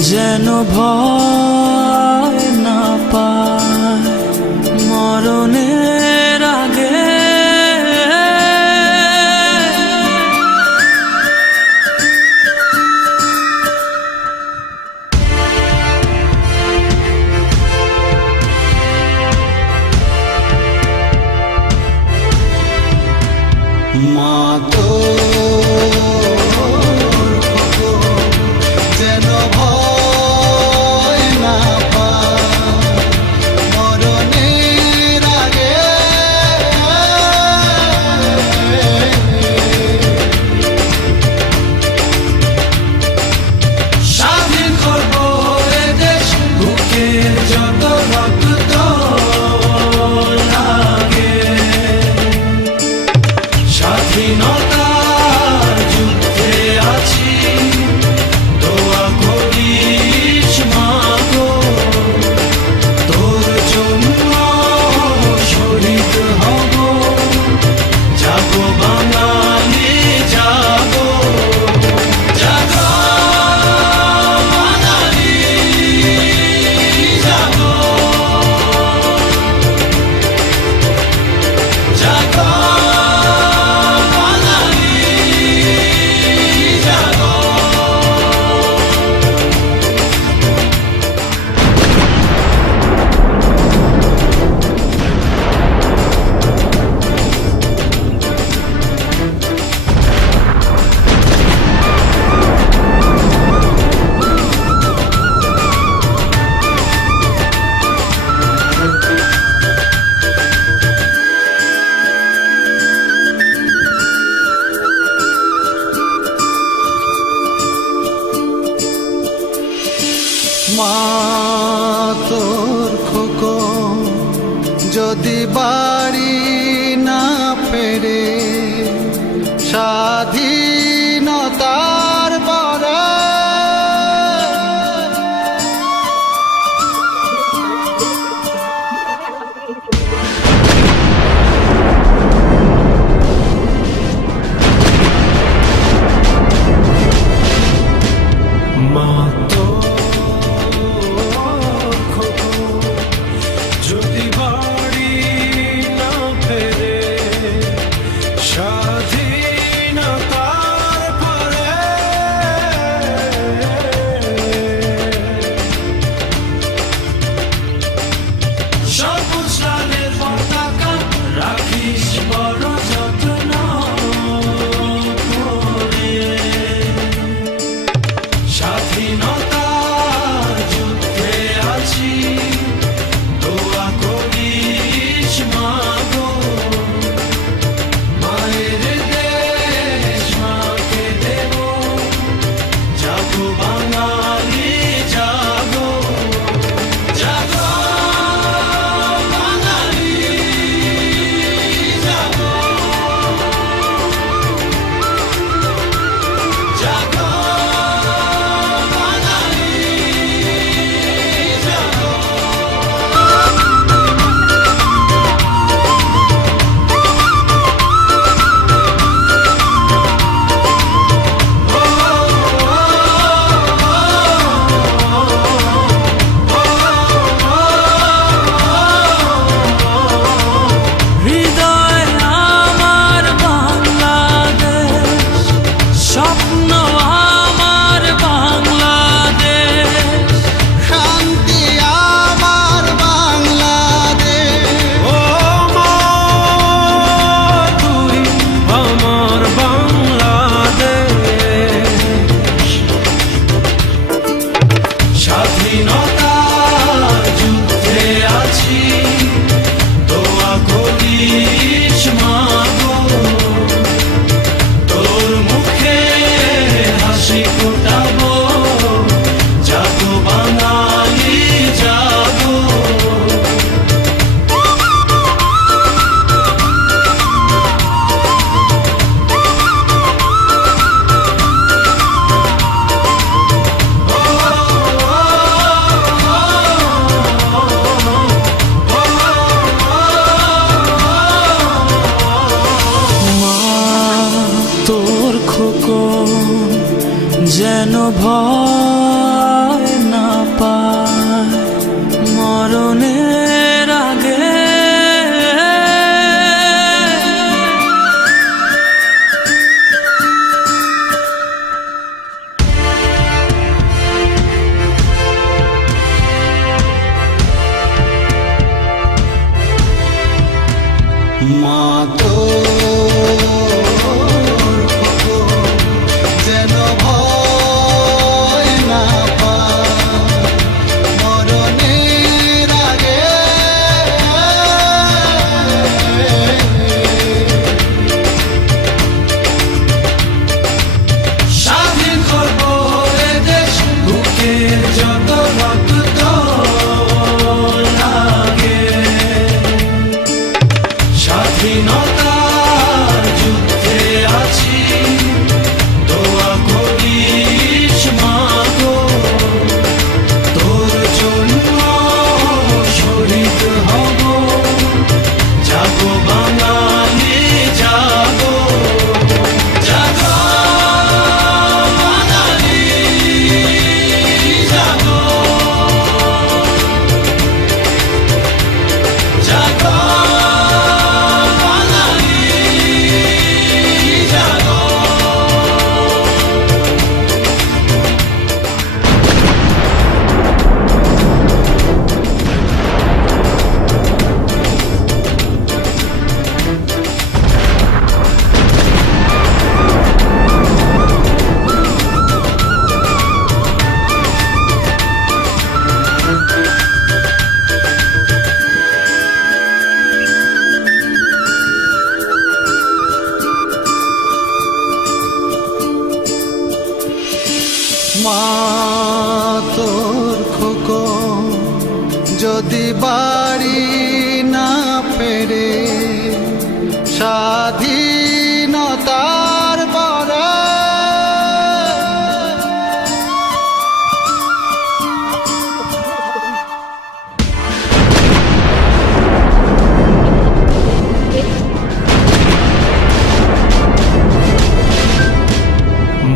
যেন ভয় না পায় মরণের আগে। মা তো যেন ভয় না পায় মরণের আগে। স্বাধীন করব এ দেশ, বুকের যত রক্ত লাগে। স্বাধীনতার যুদ্ধে আছি, দোয়া করিস মা গো, তোর জন্য শহীদ হব, জাগো বাঙালি জাগো, জাগো বাঙালি জাগো, জাগো মা তোর খোকন যদি বাড়ি না ফেরে স্বাধীনতার পরে, মা তো যদি বাড়ি না যত রক্ত লাগে, স্বাধীনতার যুদ্ধে আছি, দোয়া করিস মা গো, তোর জন্য শহীদ হব, জাগো বাঙালি জাগো, জাগো বাঙালি জাগো, জাগো বাঙালি জাগো। মা তোর খোকন যদি বাড়ি না ফেরে, স্বাধীনতার পরে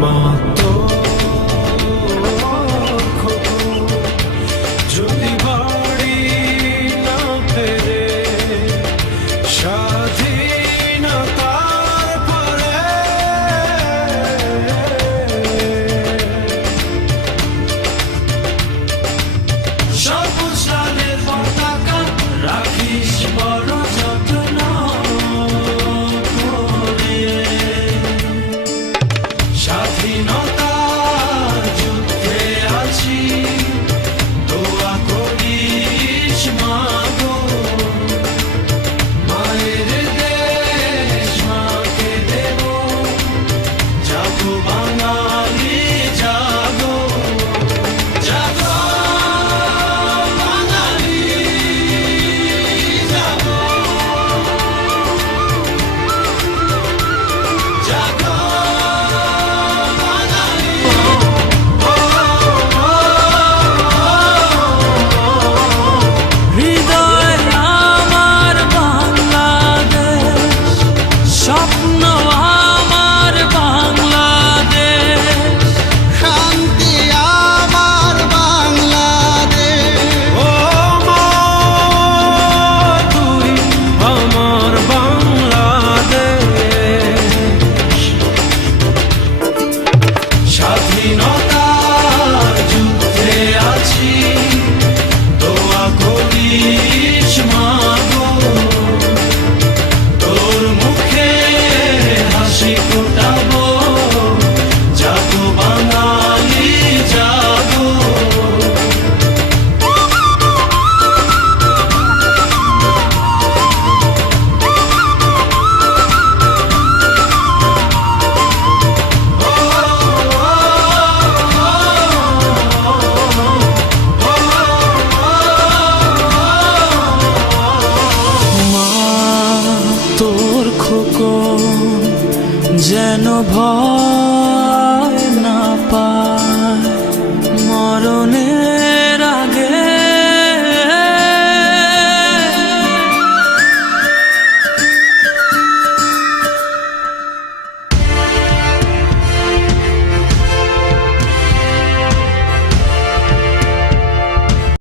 মা যদি বাড়ি না ফেরে, স্বাধীনতার পরে সবুজ লালের পতাকা রাখিস বড় যত্ন করে, স্বাধীনতার যুদ্ধে আছি, দোয়া করিস মা গো, মায়ের দেশ মাকে দেব, জাগো বাঙালি জাগো, জাগো বাঙালি জাগো, জাগো বাঙালি। হৃদয় আমার বাংলাদেশ, স্বপ্ন আমার বাংলাদেশ, শান্তি আমার বাংলাদেশ, ও মা তুই আমার বাংলাদেশ। স্বাধীনতার যুদ্ধে আছি, দোয়া করিস মা গো, তোর মুখে হাসি ফোটাবো, জাগো বাঙালি জাগো। মা তোর খোকন যেন ভয়